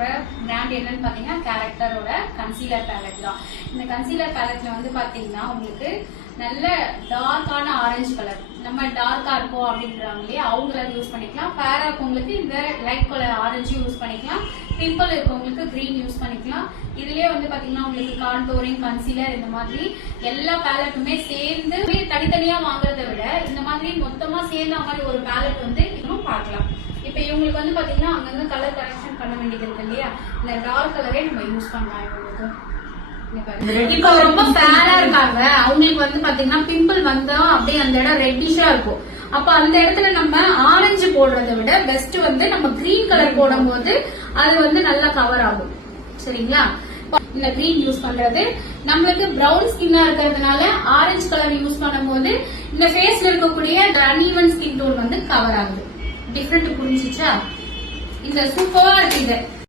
போற பிராண்ட் என்னன்னு பாத்தீங்கன்னா கேரக்டரோட கன்சீலர் பேலட் தான். இந்த கன்சீலர் பேலட்ல வந்து பாத்தீங்கன்னா உங்களுக்கு நல்ல டார்க்கான ஆரஞ்சு கலர், நம்ம டார்க்கா இருக்கும் அப்படின்றாங்க இல்லையா, அவங்க கலர் யூஸ் பண்ணிக்கலாம். ஃபேரா இருக்கவங்களுக்கு இந்த லைட் கலர் ஆரஞ்சு யூஸ் பண்ணிக்கலாம். பிம்பிள் இருக்கவங்களுக்கு கிரீன் யூஸ் பண்ணிக்கலாம். இதுலயே வந்து பாத்தீங்கன்னா உங்களுக்கு கான்டோரிங், கன்சீலர் இந்த மாதிரி எல்லா பேலட்டுமே சேர்ந்து தனித்தனியா வாங்குறதை விட இந்த மாதிரி மொத்தமா சேர்ந்த மாதிரி ஒரு பேலட் வந்து இன்னும் பார்க்கலாம். இப்ப இவங்களுக்கு வந்து பாத்தீங்கன்னா அங்கங்க கலர் கரெக்ஷன் பண்ண வேண்டியது இருக்கு இல்லையா, இந்த டார்க் கலரே நம்ம யூஸ் பண்ணலாம். இவங்களுக்கு இப்ப ரொம்ப ஃபேரா இருக்காங்க, அவங்களுக்கு வந்து பாத்தீங்கன்னா பிம்பிள் வந்தா அப்படியே அந்த இடம் ரெட்டிஷா இருக்கும். அப்ப அந்த இடத்துல நம்ம ஆரஞ்சு போடுறதை விட பெஸ்ட் வந்து நம்ம கிரீன் கலர் போடும் போது அது வந்து நல்லா கவர் ஆகும். சரிங்களா? இந்த கிரீன் யூஸ் பண்றது நம்மளுக்கு பிரவுன் ஸ்கின்னா இருக்கிறதுனால ஆரஞ்சு கலர் யூஸ் பண்ணும் போது இந்த ஃபேஸ்ல இருக்கக்கூடிய அன்ஈவன் ஸ்கின் டோன் வந்து கவர் ஆகுது. டிஃபரெண்ட் புரிஞ்சிச்சா? இந்த சூப்பரா இருக்கு. இது